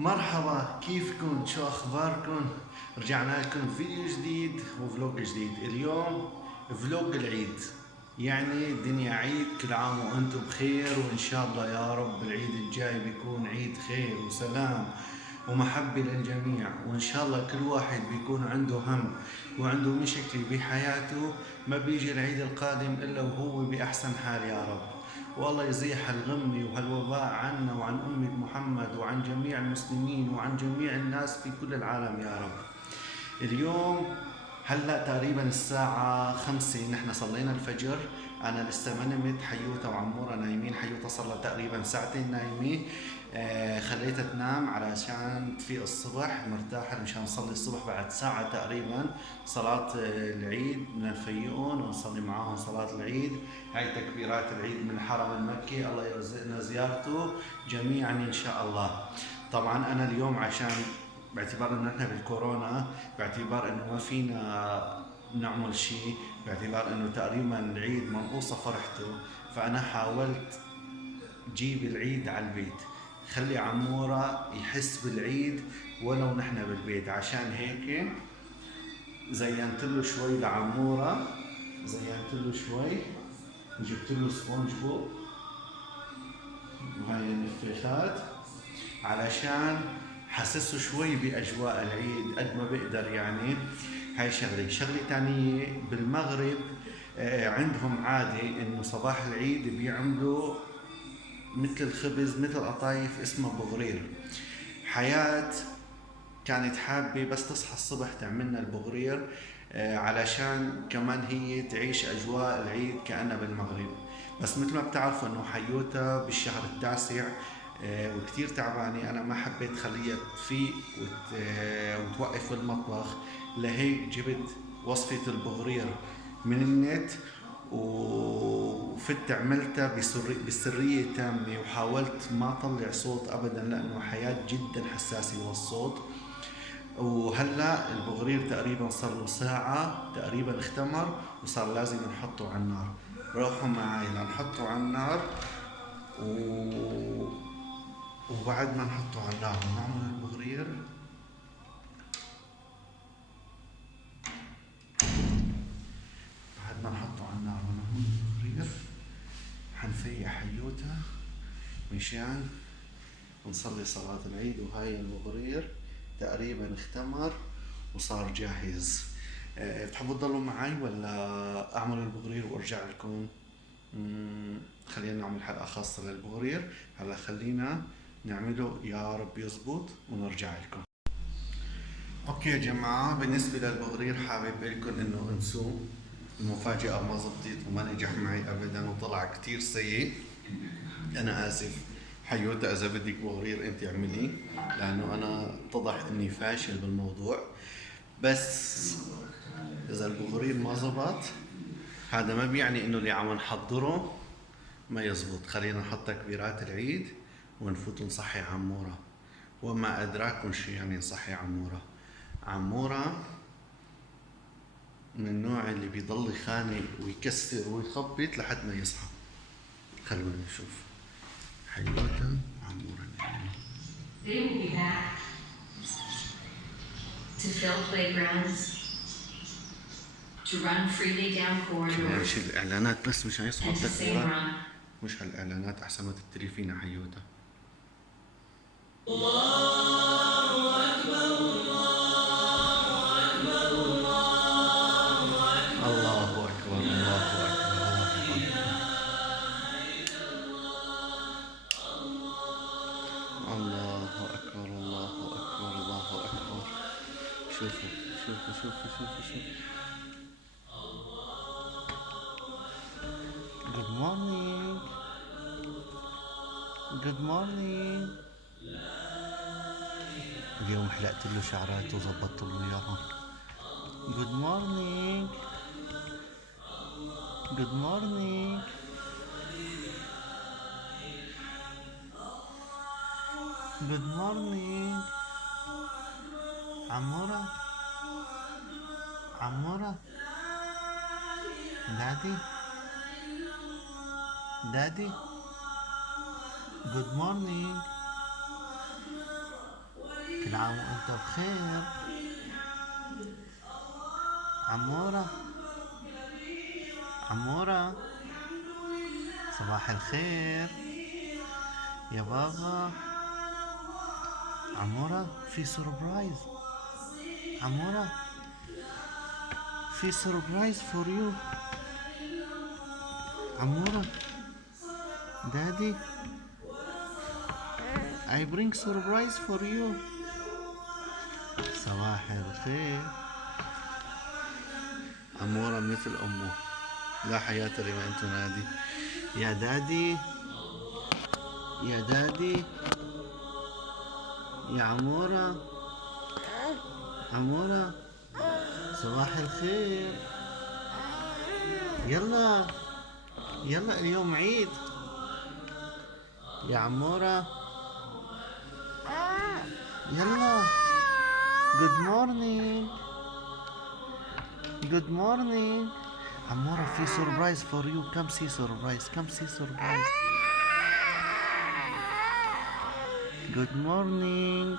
مرحبا، كيفكن؟ شو اخباركن؟ رجعنا لكم فيديو جديد وفلوج جديد. اليوم فلوج العيد، يعني الدنيا عيد. كل عام وانتم بخير، وان شاء الله يا رب العيد الجاي بيكون عيد خير وسلام ومحبة للجميع. وإن شاء الله كل واحد بيكون عنده هم وعنده مشكلة بحياته، ما بيجي العيد القادم إلا وهو بأحسن حال يا رب. والله يزيح الغمة وهالوباء عنا وعن أمة محمد وعن جميع المسلمين وعن جميع الناس في كل العالم يا رب. اليوم هلا تقريبا الساعة 5 نحن صلينا الفجر. أنا لسه ما نمت، حيوتا وعمورة نايمين. حيوتا صار لها تقريبا ساعتين نايمة. خليتها تنام علشان تفيق الصبح مرتاحة، مشان نصلي الصبح بعد ساعة تقريبا صلاة العيد. بدنا نفيقهم ونصلي معاهم صلاة العيد. هاي تكبيرات العيد من الحرم المكي، الله يرزقنا زيارته جميعا إن شاء الله. طبعا أنا اليوم عشان باعتبار انه احنا بالكورونا، باعتبار انه ما فينا نعمل شيء، باعتبار انه تقريبا العيد منقوصة فرحته، فانا حاولت جيب العيد على البيت، خلي عمورة يحس بالعيد ولو نحن بالبيت. عشان هيك زينت له شوي لعمورة، زينت له شوي، جبت له سبونج بوب وهاي النفاخات علشان حسسه شوي بأجواء العيد قد ما بقدر يعني. هاي شغلة تانية بالمغرب، عندهم عادة انه صباح العيد بيعملوا مثل الخبز، مثل قطايف اسمها بغرير. حياة كانت حابة بس تصحى الصبح تعملنا البغرير، علشان كمان هي تعيش أجواء العيد كأنها بالمغرب. بس مثل ما بتعرفوا إنه حيوتا بالشهر التاسع، وكتير تعبانة. أنا ما حبيت خليها تفيق وتوقف في المطبخ، لهيك جبت وصفة البغرير من النت وفت عملتها بسرية تامة، وحاولت ما أطلع صوت أبدا لأنه حياة جدا حساسة للصوت. وهلا البغرير تقريبا صار له ساعة تقريبا اختمر، وصار لازم نحطه على النار. روحوا معي لنحطه على النار وبعد ما نحطه على النار ونعمل البغرير. بعد ما نحطه على النار ونعمل البغرير حنفيق حيوتها مشان ونصلي صلاة العيد. وهاي البغرير تقريبا اختمر وصار جاهز. بتحبوا تضلوا معي ولا اعمل البغرير وارجع لكم؟ خلينا نعمل حلقة خاصة للبغرير. هلا خلينا نعمله يا رب يزبط ونرجع لكم. اوكي يا جماعة، بالنسبة للبغرير حابب لكم انه انسوه. المفاجأة ما زبطت وما نجح معي ابدا وطلع كتير سيء. انا اسف حيوتا، اذا بدك بغرير انت اعملي، لانه انا اتضح اني فاشل بالموضوع. بس اذا البغرير ما زبط هذا ما بيعني انه اللي عم نحضره ما يزبط. خلينا نحط تكبيرات العيد ونفوت نصحي عمورة. وما ادراكم شو يعني نصحي عمورة. عمورة من النوع اللي بيضل يخانق ويكسر ويخبط لحد ما يصحى. خلونا نشوف حيوتا عمورة. They will be back to fill playgrounds, to run freely down corridors, مش الاعلانات بس مش هيصحوا and to say التكبيرات. run. مش هالاعلانات، احسن ما تبتلي فينا حيوتا. الله اكبر الله اكبر الله اكبر الله اكبر الله اكبر. شوفوا شوفوا شوفوا شوفوا شوفوا. Good morning. Good morning. اليوم حلقت له شعراته وظبطت له اياهم. Good morning. Good morning. Good morning. عمورة عمورة. Daddy. Daddy. Good morning. عام وانت بخير. عمورة عمورة صباح الخير يا بابا. عمورة في سربرايز. عمورة في سربرايز فور يو. عمورة دادي I bring surprise for you. صباح الخير. عمورة مثل أمه لا حياة لمن تنادي. يا دادي يا دادي يا عمورة. عمورة صباح الخير. يلا يلا اليوم عيد يا عمورة. يلا good morning good morning. عمورة في surprise for you. come see surprise. come see surprise. good morning.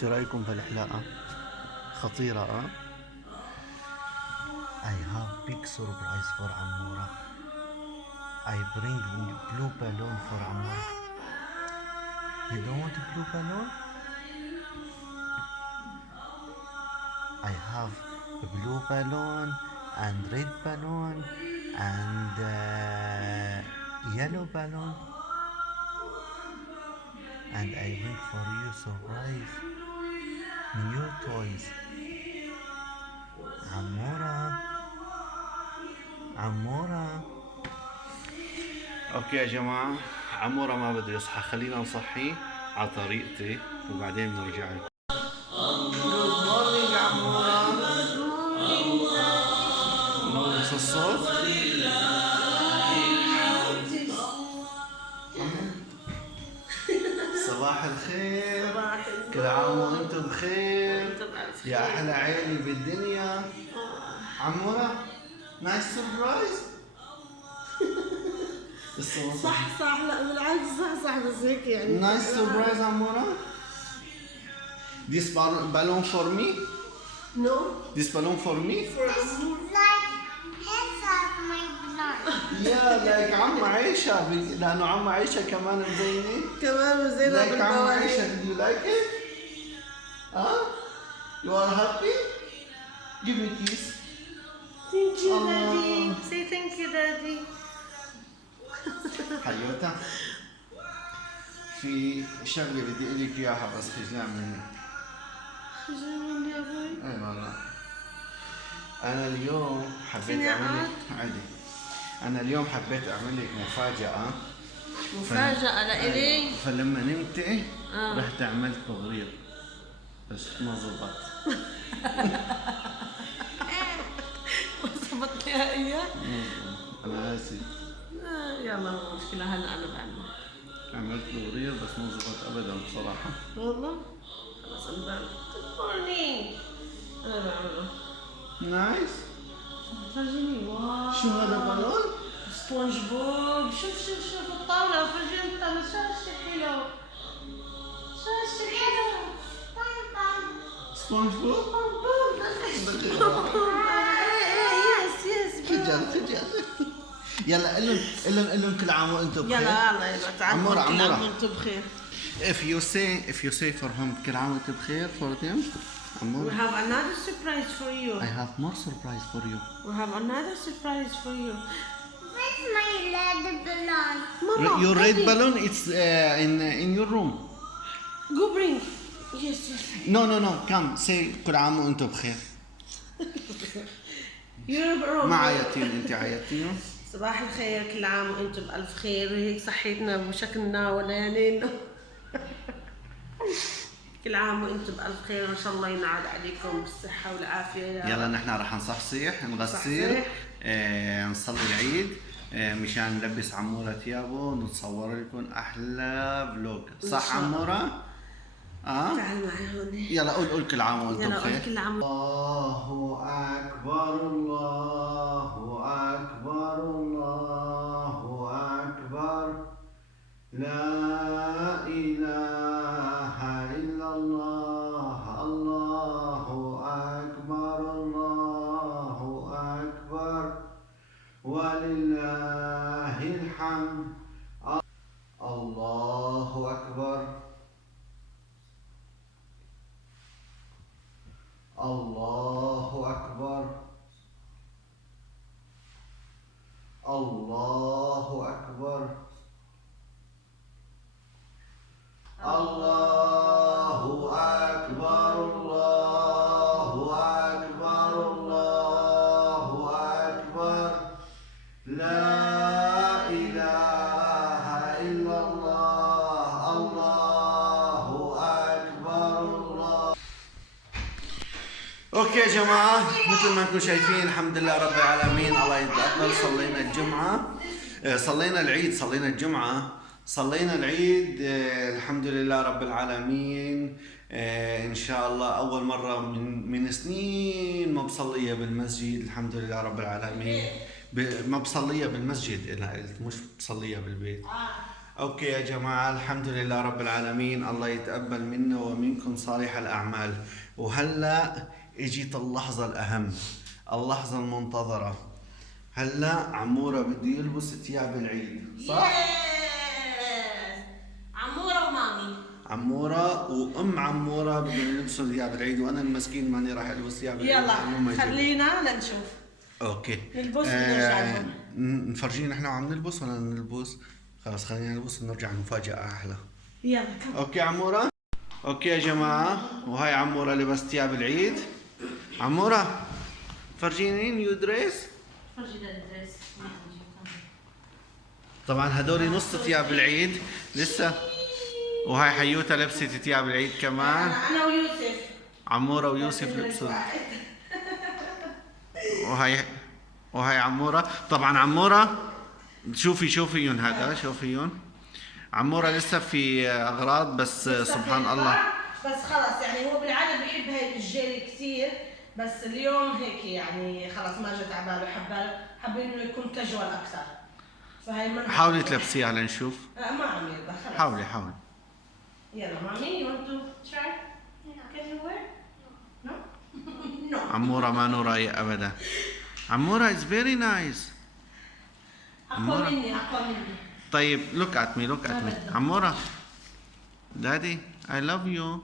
شو رأيكم في الحلاقة؟ خطيرة I have big surprise for عمورة. I bring blue balloon for عمورة. You don't want a blue balloon? I have a blue balloon and red balloon and yellow balloon. And I bring for you surprise new toys. عمورة عمورة. اوكي يا جماعة، عمورة ما بده يصحى، خلينا نصحيه على طريقتي وبعدين بنرجع لكم. Good morning عمورة. نوصل الصوت. صباح الخير. كل عام وانتم بخير يا احلى عيلة بالدنيا. عمورة نايس سربرايز. صح لا بالعكس صح بس هيك يعني نايس سربرايز عمورة. This balloon for me? No. This balloon for me? This is like inside my blood. يا لايك عم عيشة لأنه عم عيشة كمان مزينة. كمان مزينة لايك عم بالبواني. عيشة. Do you like it? You are happy? Give me kiss. Thank you Allah. daddy. Say thank you daddy. حيوتا في شغلة بدي أقول لك إياها بس خجلان مني. خجلان يا ابوي. اي والله. أنا اليوم حبيت فيني أعمل لك عادي. أنا اليوم حبيت أعمل لك مفاجأة. مفاجأة لإلي. فلما نمت رحت عملت تغرير بس ما زبط. ما ظبطتها إياه. أنا آسف. يلا مو مشكلة هلا أنا بعمل. عملت تغرير بس ما زبط أبدا بصراحة. والله. خلاص أنا بعمل. Good morning. أنا بعمله. نايس. فرجيني. واو. شو هذا بالون؟ سبونج بوب. شوف الطاولة فرجيني انت شاشة حلو. شاشة حلو. سبونج بوب؟ يس خجل. يلا قل لهم كل عام وانتم بخير. يلا تعالوا. عمورة. كل عام وانتم بخير. If you say for him كل عام وانتم بخير for them. We عمورة. have another surprise for you. I have more surprise for you. We have another surprise for you. Where's my red balloon? Mama, Your red Daddy, balloon it's in your room. Go bring. Yes. No. Come say كل عام وانتم بخير. Your room. ما عيطتين انت عيطتين. صباح الخير. كل عام وانتم بألف خير. هيك صحيتنا وشكلنا وليالينا. كل عام وانتم بألف خير وان شاء الله ينعاد عليكم بالصحة والعافية يا يلا نحن رح نصحصح نغسل نصلي العيد مشان نلبس عمورة ثيابه ونتصور لكم احلى فلوج. صح عمورة؟ تعال معي هون. يلا قول كل عام وانتم يلا بخير. قول كل عام. الله اكبر الله اكبر الله اكبر ولله الحمد. الله أكبر. الله أكبر. الله أكبر. الله أكبر. الله أكبر. الله أكبر. لا إله إلا الله. الله أكبر. الله. اوكي يا جماعة، مثل ما انتم شايفين الحمد لله رب العالمين، الله يتقبل. صلينا الجمعة، صلينا العيد، صلينا الجمعة، صلينا العيد. الحمد لله رب العالمين. ان شاء الله اول مرة من سنين ما بصليها بالمسجد. الحمد لله رب العالمين. ما بصليها بالمسجد، مش بصليها بالبيت. اوكي يا جماعة، الحمد لله رب العالمين. الله يتقبل منا ومنكم صالح الاعمال. وهلا اجت اللحظة الاهم، اللحظة المنتظرة. هلا عمورة بده يلبس ثياب العيد، صح؟ عمورة ومامي. عمورة وام عمورة بدهم يلبسوا ثياب العيد، وانا المسكين ماني راح البس ثياب العيد. يلا خلينا لنشوف. اوكي نلبس ونرجع لهم. نفرجيه نحن وعم نلبس ولا نلبس؟ خلاص خلينا نلبس ونرجع مفاجأة احلى. يلا كم. اوكي عمورة. اوكي يا جماعة، وهاي عمورة لبس ثياب العيد. عمورة فرجيني نيو دريس. فرجي الدريس. طبعا هدول نص ثياب العيد لسه. وهاي حيوتة لبست ثياب العيد كمان. انا ويوسف. عمورة ويوسف لبسوا. وهاي عمورة. طبعا عمورة شوفيون هذا، شوفيون. عمورة لسه في اغراض بس سبحان الله. بس خلص يعني هو بالعاده بيحب هاي الجيلي كثير، بس اليوم هيك يعني خلص ما جت على باله، حب انه يكون كاجوال اكثر. فهي حاولي تلبسيها لنشوف. ما عم يرضى خلص. حاولي. يلا مامي، you want to try casual wear? No? No. عمورة ما رايق ابدا. عمورة is very nice. اقوى مني. طيب look at me. عمورة دادي I love you.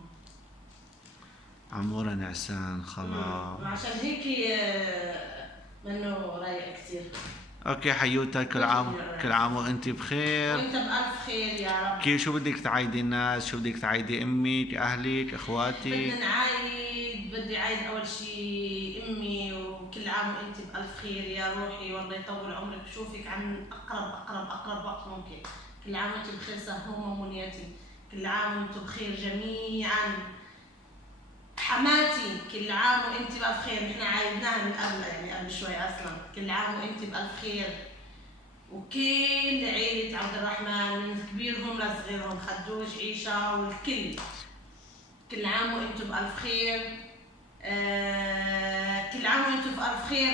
عمورة نعسان خلاص. عشان هيك منه رايق كثير. اوكي حيوتا، كل عام وانت بخير. وانت بألف خير يا رب. كيف شو بدك تعايدي الناس؟ شو بدك تعايدي امك، اهلك، اخواتي؟ بدنا نعايد، بدي عايد اول شيء امي، وكل عام وانت بألف خير يا روحي، والله يطول عمرك وشوفك عن اقرب وقت ممكن. كل عام وانت بخير سهومة ومنيتي، كل عام وانتم بخير جميعا. حماتي كل عام وانت بألف خير، نحن عايدناها من قبل يعني قبل شوي اصلا. كل عام وانت بألف خير، وكل عيلة عبد الرحمن من كبيرهم لصغيرهم، خدوج عيشة والكل، كل عام وانتم بألف خير. كل عام وانتم بألف خير.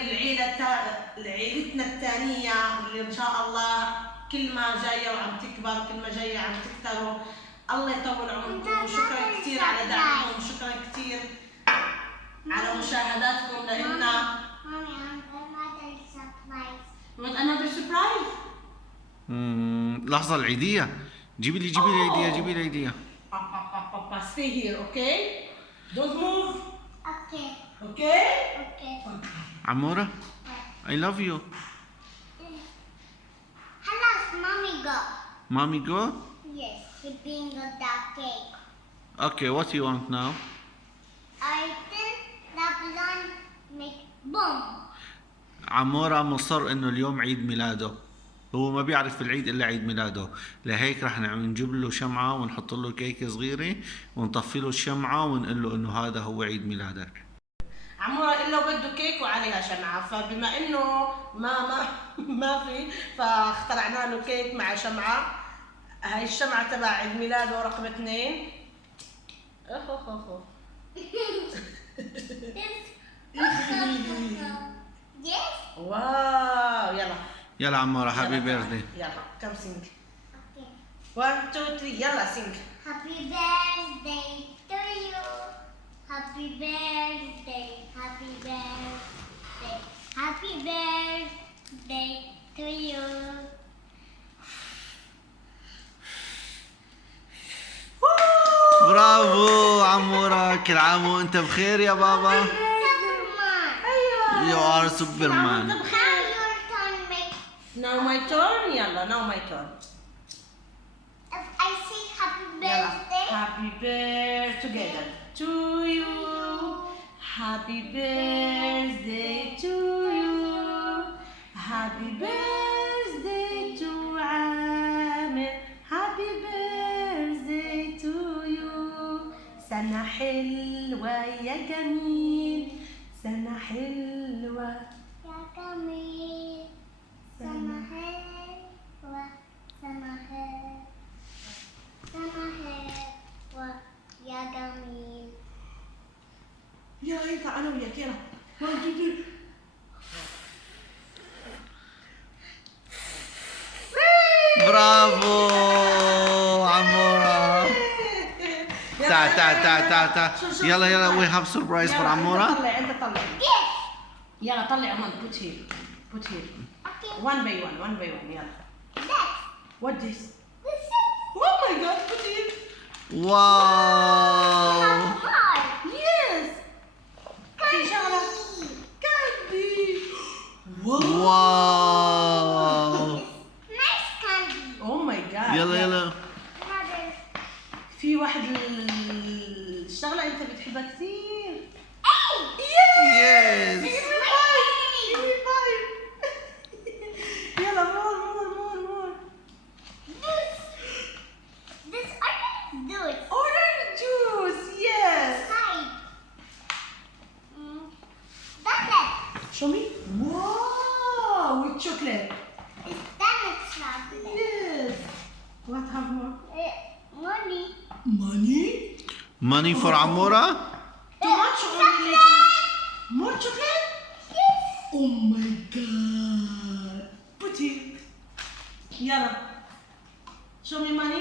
لعيلتنا الثانية اللي ان شاء الله كل ما جاية وعم تكبر، كل ما جاية عم تكتروا. الله يطول عمركم، وشكرا كثير على دعمكم، وشكرا كثير على مشاهداتكم لنا. You want another surprise? لحظة العيدية. جيبي لي العيدية. Papa, stay here, okay? Don't move. Okay. Okay? Okay. عمورة I love you. Hello, mommy go. Mommy go? Yes, he bring the cake. Okay, what do you want now? I think the balloon make boom. عمورة مصر انه اليوم عيد ميلاده. هو ما بيعرف بالعيد الا عيد ميلاده، لهيك رح نجيب له شمعة ونحط له كيكة صغيرة ونطفي له الشمعة ونقول له انه هذا هو عيد ميلادك. عمورة إلا بده كيك وعليها شمعة، فبما إنه ما في، فاخترعنا له كيك مع شمعة. هاي الشمعة تبع عيد ميلاده رقم 2. Yes. واو. يلا عمورة هابي بيرثدي. يلا كم سينج. Okay. 1 2 3 يلا سينج. Happy birthday to you. Happy birthday. Happy birthday. Happy birthday. to you. برافو عمورة، كل عام وانت بخير يا بابا. Superman. You are Superman. Now your turn, make. Now my turn. يلا now my turn. If I say happy يلا. birthday. Happy birthday together to you. Happy birthday to you. Happy birthday to عامر. Happy birthday to you. سنة حلوة يا جميل. سنة حلوة. يا جميل. سنة حلوة. سنة حلوة. سنة حلوة يا جميل. يلا هي تعالوا وياك يلا. 1 2 3. برافو عمورة. تعال تعال تعال تعال تعال. يلا يلا we have surprise for عمورة. انت طلع. Yes. يلا طلع عمان. put here. put here. Okay. one by one يلا. That's what this? this is oh my god put here. واو. hard. yes. في شغلة. Candy. candy. wow. واو. Nice candy. oh my god. يلا يلا. Another. في واحد الشغلة انت بتحبها كثير. Hey. Yes. Give me five. يلا more. This orange juice. orange juice. yes. Hide. Donut. show me. wow with chocolate. It's donut chocolate. yes. what have more? Money. money. Money for عمورة. too much only more chocolate. Yes. oh my god put it. يلا show me money.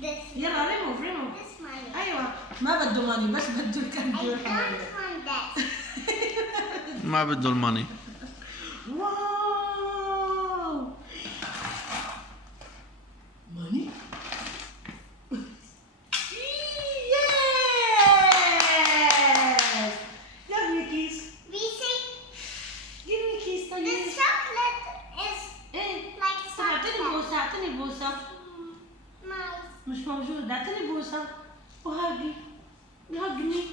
This. يلا remove. This money. ايوه ما بده money بس بده I الكاندي don't والحلويات. want that. ما بده الماني. واو money. yes. give me a kiss. We say give me a kiss. this chocolate is ايه like اعطيني chocolate. بوسه. Nice. مش موجود. اعطيني بوسه وهاجي هاجني.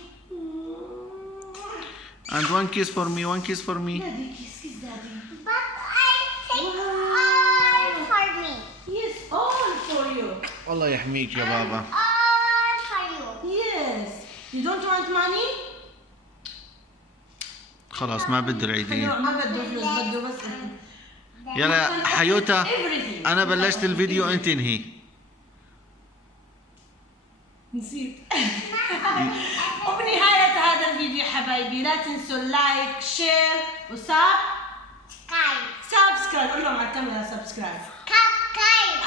And one kiss for me. دادي كيس دادي. But I take Wow. all for me. yes all for you. الله يحميك يا بابا. All for you. yes you don't want money. خلاص ما بده العيدية. ما بده فلوس بده بس يلا حيوتا، everything. أنا بلشت الفيديو أنت انهي. نسيت. وبنهاية هذا الفيديو حبايبي لا تنسوا اللايك شير سبسكرايب. قول لهم على الكاميرا سبسكرايب.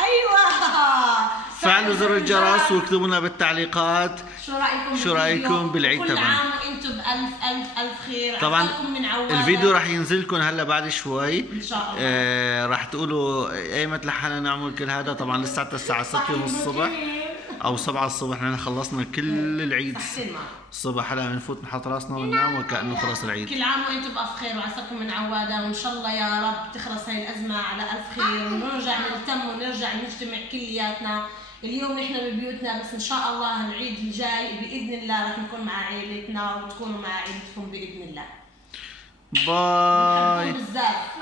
ايوه. فعلوا زر الجرس واكتبوا لنا بالتعليقات شو رايكم بالعيد كل تبعنا. عام وانتم بألف خير. طبعا عساكم من عوادة. الفيديو راح ينزل لكم هلا بعد شوي ان شاء الله. راح تقولوا ايمت لحنا نعمل كل هذا. طبعا لساتها الساعة 6 الصبح او 7 الصبح. نحن خلصنا كل العيد الصبح. هلا بنفوت نحط راسنا وننام وكأنه خلص العيد. كل عام وانتم بألف خير وعساكم من عوادة. وان شاء الله يا رب تخلص هاي الأزمة على ألف خير ونرجع نلتم ونرجع نجتمع كلياتنا. اليوم نحن ببيوتنا بس ان شاء الله العيد الجاي بإذن الله رح نكون مع عائلتنا وتكونوا مع عائلتكم بإذن الله. باي. بنحبكم بزاف.